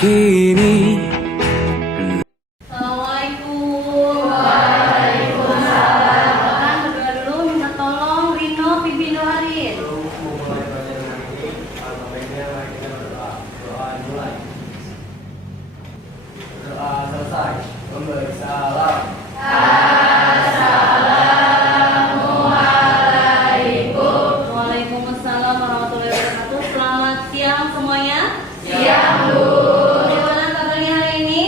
kini. Assalamualaikum. Waalaikumsalam. Kan berdoa dulu, minta tolong Rino Bibi Noharin. Doa selesai, memberi salam. Waalaikumsalam warahmatullahi wabarakatuh. Selamat siang semuanya. Siang, Bu. Bagaimana kabarnya hari ini?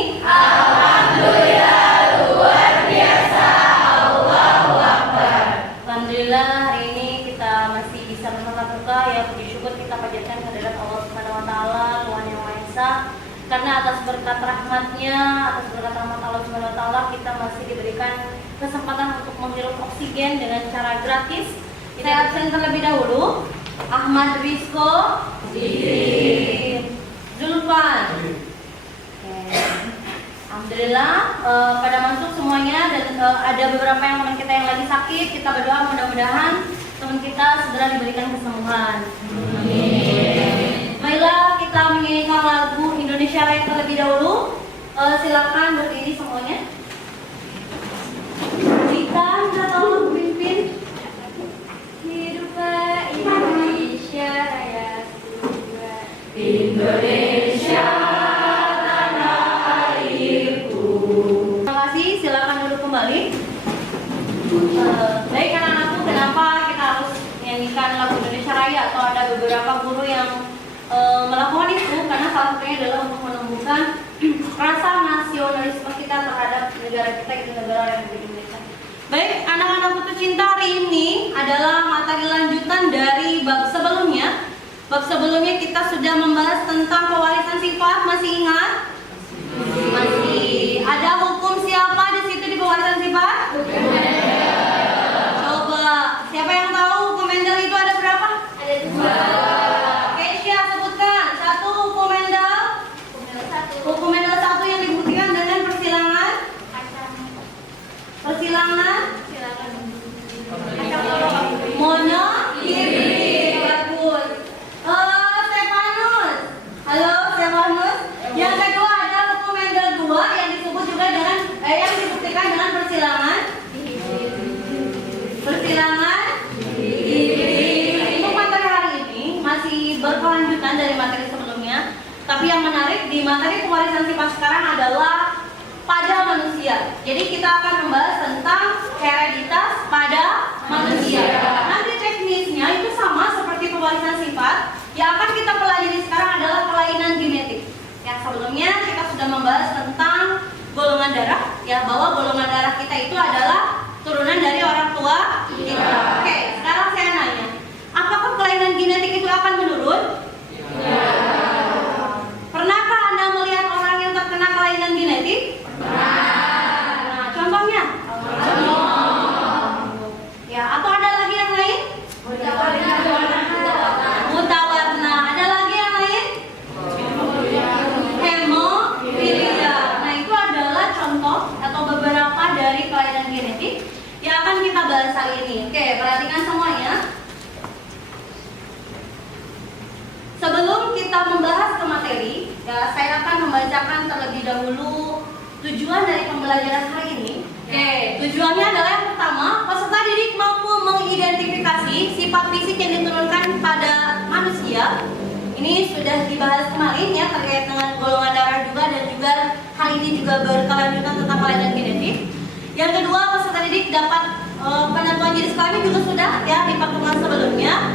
Alhamdulillah hari ini kita masih bisa menatap muka ya, puji syukur kita panjatkan kehadirat Allah Subhanahu wa taala, Tuhan yang Maha Esa. Karena atas berkat rahmatnya, atas berkat rahmat Allah Subhanahu wa taala kita masih diberikan kesempatan untuk menghirup oksigen dengan cara gratis. Kita absen terlebih dahulu. Ahmad Rizko Zulfan. Alhamdulillah pada masuk semuanya dan ada beberapa yang teman kita yang lagi sakit. Kita berdoa mudah-mudahan teman kita segera diberikan kesembuhan. Amin. Baiklah, kita menyanyikan lagu Indonesia Raya terlebih dahulu. Silakan berdiri semuanya. Kita minta tolong pimpin. Hiduplah Indonesia Raya, Indonesia. Terima kasih, silakan duduk kembali. Baik anak-anakku, kenapa kita harus menyanyikan lagu Indonesia Raya atau ada beberapa guru yang melakukan itu? Karena salah satunya adalah untuk menumbuhkan rasa nasionalisme kita terhadap negara kita, itu negara Republik Indonesia. Baik, anak-anakku tercinta, hari ini adalah materi lanjutan dari bab sebelumnya. Bab sebelumnya kita sudah membahas tentang pewarisan sifat, masih ingat? Masih. Ada hukum siapa di situ di pewarisan sifat? Coba, siapa yang tahu hukum Mendel itu ada berapa? Ada 2. Keisha sebutkan. 1 hukum Mendel. Hukum Mendel 1 yang dibuktikan dengan persilangan. Persilangan. Monogamy. Bagus. Stefanus. Halo Stefanus. Yang kedua ada hukum Mendel 2 yang disebut juga dengan yang dibuktikan dengan persilangan. Persilangan. Untuk materi hari ini masih berkelanjutan dari materi sebelumnya. Tapi yang menarik di materi pewarisan sifat sekarang adalah pada manusia. Jadi kita akan membahas tentang hereditas pada manusia. Nanti teknisnya itu sama seperti pewarisan sifat. Yang akan kita pelajari sekarang adalah kelainan genetik. Yang sebelumnya kita sudah membahas tentang golongan darah, ya, bahwa golongan darah kita itu adalah turunan dari orang tua kita. Oke, sekarang saya nanya, apakah kelainan genetik itu akan menurun? Pernahkah Anda melihat orang yang terkena kelainan genetik? Nah, contohnya? Ya, atau ada lagi yang lain? Mutawarna. Ada lagi yang lain? Hemofilia. Nah, itu adalah contoh atau beberapa dari kelainan genetik yang akan kita bahas hari ini. Oke, perhatikan semuanya. Sebelum kita membahas ke materi, ya, saya akan membacakan terlebih dahulu tujuan dari pembelajaran hari ini. Oke, tujuannya adalah yang pertama, peserta didik mampu mengidentifikasi sifat fisik yang diturunkan pada manusia. Ini sudah dibahas kemarin ya, terkait dengan golongan darah juga, dan juga hal ini juga berkelanjutan tentang kelainan genetik. Yang kedua, peserta didik dapat penentuan jenis kelamin juga sudah ya di pertemuan sebelumnya.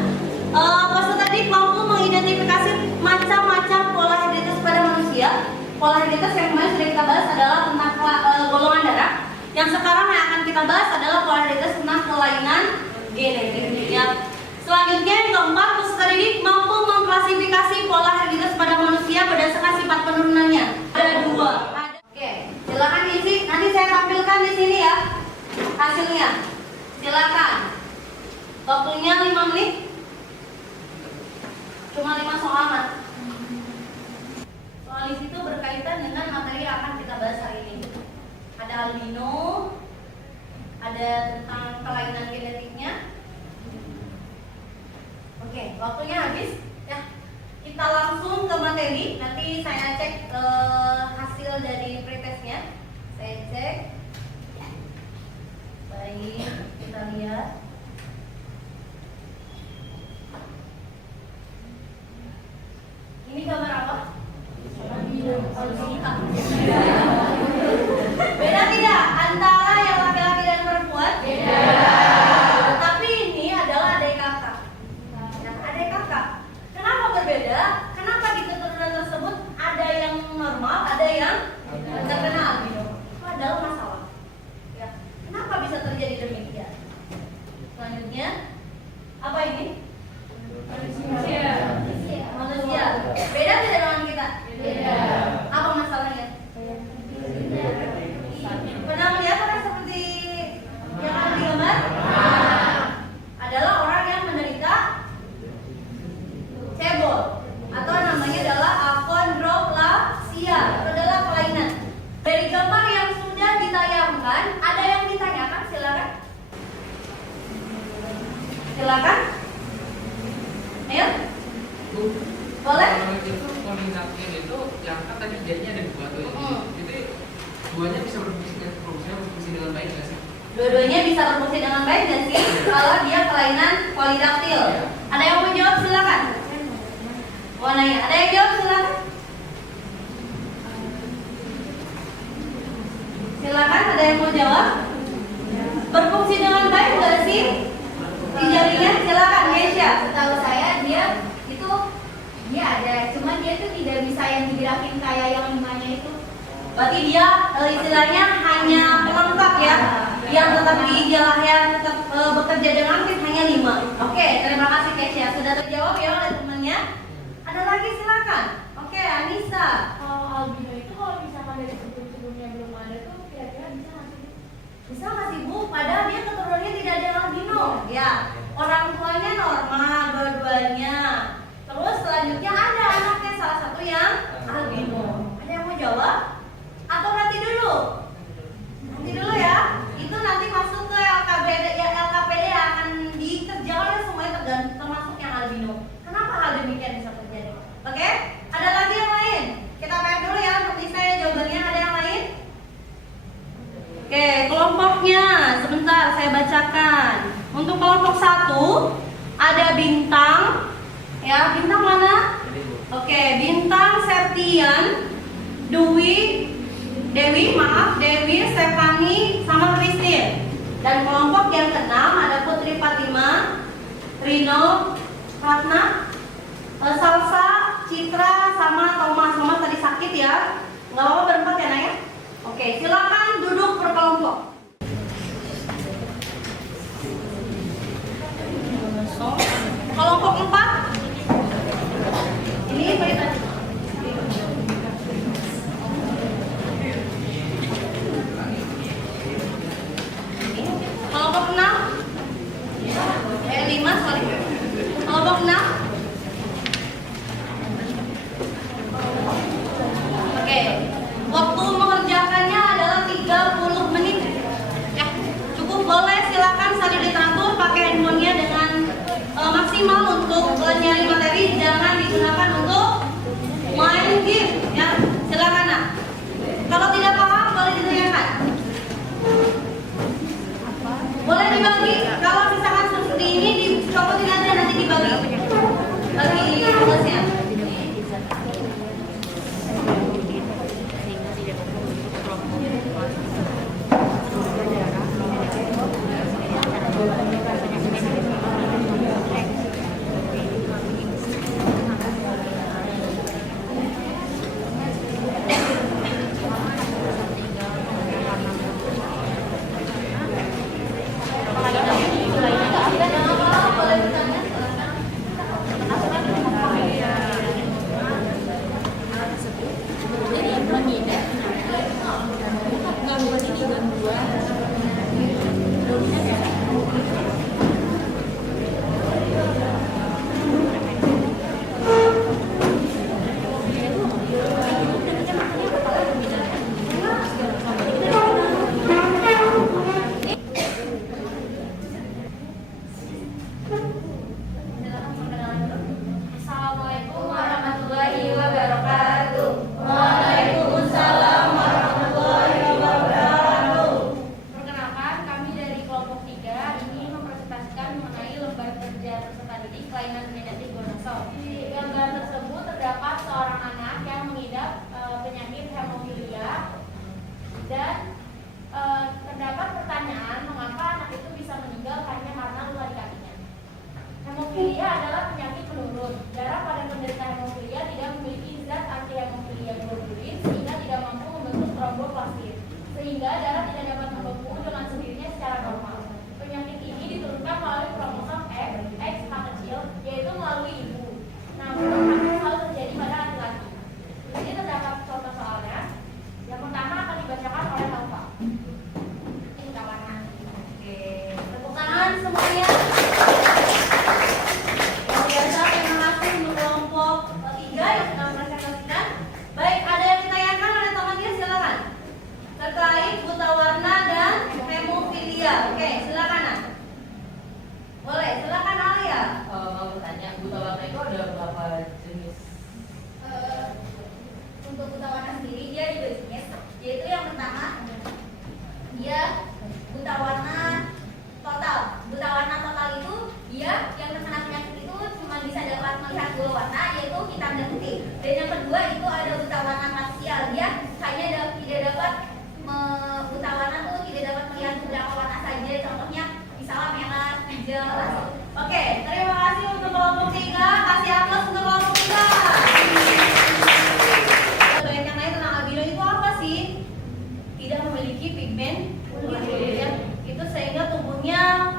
Peserta didik mampu mengidentifikasi macam-macam pola hereditas pada manusia. Pola hereditas yang kemarin sudah kita bahas adalah tentang golongan darah. Yang sekarang yang akan kita bahas adalah pola hereditas tentang kelainan genetik. Ya. Selanjutnya yang keempat, peserta didik mampu mengklasifikasi pola hereditas pada manusia berdasarkan sifat penurunannya. Ada 2. Oke, silakan isi. Nanti saya tampilkan di sini ya hasilnya. Silakan. Waktunya 5 menit. Cuma 5 soal, Mas. Soal di situ berkaitan dengan materi yang akan kita bahas hari ini. Ada albino, ada tentang kelainan genetiknya. Oke, waktunya habis. Ya, kita kita langsung ke materi. Nanti saya cek hasil dari pretestnya. Saya cek. Baik, kita lihat. Ini gambar apa? Beda tidak antara yang laki-laki dan perempuan? Beda. Tapi ini adalah adik kakak. Adik kakak. Kenapa berbeda? Kenapa di keturunan tersebut ada yang normal, ada yang terkena albino? Itu adalah masalah. Ya. Kenapa bisa terjadi demikian? Selanjutnya, apa ini? Manusia. Beda tidak dengan kita? Beda. Apa masalahnya? Pernah melihat orang seperti yang ada di gambar? Adalah orang yang menderita cebol atau namanya adalah akondroplasia. Itu adalah kelainan. Dari gambar yang sudah ditayangkan, ada yang ditanyakan? Silakan. Silakan. Ayo. Boleh? Kalau itu koordinatnya itu yang kan tadi jadinya ada dua tuh ya. Jadi duanya bisa berfungsi dengan baik nggak sih? Dua-duanya bisa berfungsi dengan baik nggak sih? Kalau dia kelainan polidaktil. Ada yang mau jawab silakan. Mau nanya, ada yang jawab silakan. Silakan, ada yang mau jawab? Berfungsi dengan baik nggak sih? Di jaringan silakan, Gesha. Setahu saya dia ada, cuma dia tuh tidak bisa yang digerakin kayak yang limanya itu. Berarti dia istilahnya hanya pelengkap ya, yang tetap dijalah yang tetap bekerja dengan aktif hanya 5. Oke, terima kasih Kesha, sudah terjawab ya oleh temannya. Ada lagi silakan. Oke, Anissa. Kalau albino itu kalau misalkan dari sebelum-sebelumnya belum ada tuh kira-kira bisa nggak sih? Bisa nggak sih Bu? Padahal dia keturunannya tidak ada albino. Ya, orang tuanya normal dua-duanya. Terus selanjutnya ada anaknya salah satu yang albino. Ada yang mau jawab? Atau nanti dulu? Nanti dulu ya. Itu nanti masuk ke LKPD ya, LKPD akan dikerjakan oleh semuanya termasuk yang albino. Kenapa hal demikian bisa terjadi? Oke? Ada lagi yang lain? Kita PR dulu ya untuk saya jawabannya. Ada yang lain? Oke, kelompoknya sebentar saya bacakan. Untuk kelompok 1 ada bintang. Ya, bintang mana? Oke, bintang Septian, Dewi, Stefani, sama Christine. Dan kelompok yang keenam ada Putri Fatima, Rino, Ratna, Salsa, Citra, sama Thomas. Thomas tadi sakit ya. Nggak apa-apa berempat ya Naya? Oke, silakan duduk per kelompok. Kelompok 4. Ini berita. Kelompok 6. 5 sorry. Kelompok 6. Oke. Waktu mengerjakannya adalah 30 menit. Ya, cukup boleh silakan salin literatur pakai handphonenya dengan maksimal untuk nyari materi, jangan digunakan untuk main game ya. Silakan nak. Kalau tidak paham boleh ditanyakan. Boleh dibagi. Kalau misalkan seperti ini dicopotin aja nanti dibagi. Bagi tugasnya. Assalamualaikum warahmatullahi memiliki pigmen kulit ya. Itu sehingga tubuhnya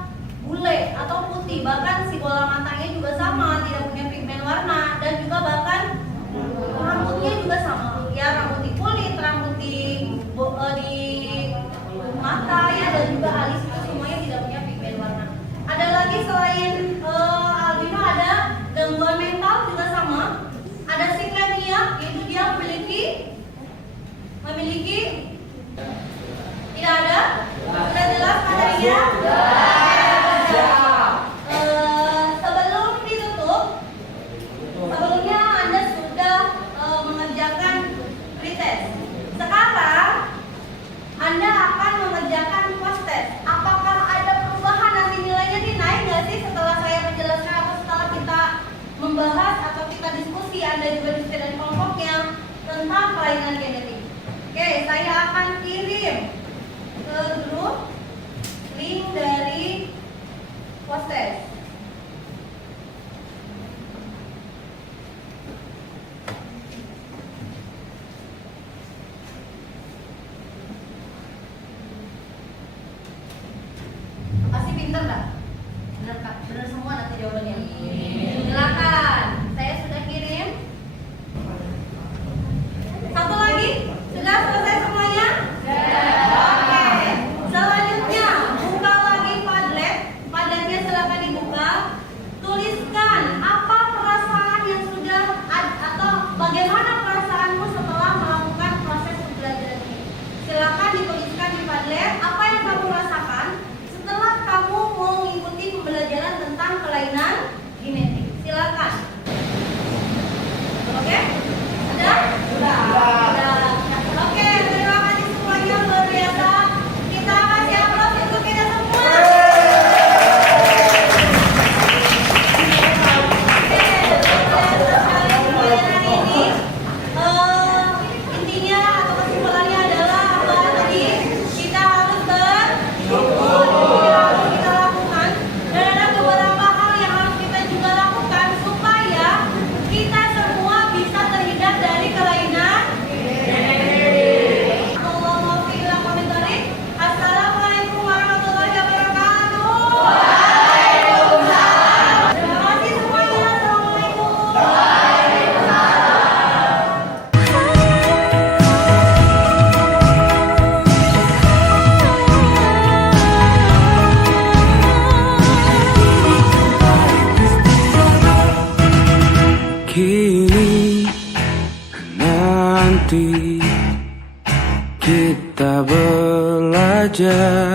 bule atau putih, bahkan si bola matanya juga sama, tidak punya pigmen warna, dan juga bahkan rambutnya juga sama ya, rambut di kulit, rambut di mata ya, dan juga alis itu semuanya tidak punya pigmen warna. Ada lagi selain albino, ada gangguan mental juga sama, ada siklemia, itu dia memiliki tidak ada, sudah jelas materinya. Sebelum ditutup, sebelumnya Anda sudah mengerjakan pretest. Sekarang Anda akan mengerjakan post test. Apakah ada perubahan nanti nilainya naik nggak sih setelah saya menjelaskan atau setelah kita membahas atau kita diskusi, Anda juga diskusi dari kelompoknya tentang kelainan genetik. Oke, saya akan kirim ke grup link dari post test. Pasti pinter nggak? Bener kak? Bener semua nanti jawabannya. Silakan, saya sudah kirim. Satu lagi, sudah selesai semuanya? Oke. Selanjutnya, buka lagi Padlet. Padletnya silakan dibuka. Tuliskan apa perasaan yang sudah atau bagaimana perasaanmu setelah melakukan proses pembelajaran ini. Silakan dituliskan di Padlet apa yang kamu rasakan setelah kamu mau mengikuti pembelajaran tentang kelainan genetik. Silakan. Oke? Sudah? Sudah. Oke, terima kasih semuanya, luar biasa. Kita kasih aplaus untuk kita semua. Oke, sekali pembelajaran ini intinya atau kesimpulannya adalah apa tadi? Kita harus bersyukur, harus kita lakukan, dan ada beberapa hal yang harus kita juga lakukan supaya kita semua bisa terhindar dari kelainan genetik. Assalamualaikum warahmatullahi wabarakatuh. Waalaikumsalam. Terima kasih semuanya. Assalamualaikum. Kini nanti kita belajar.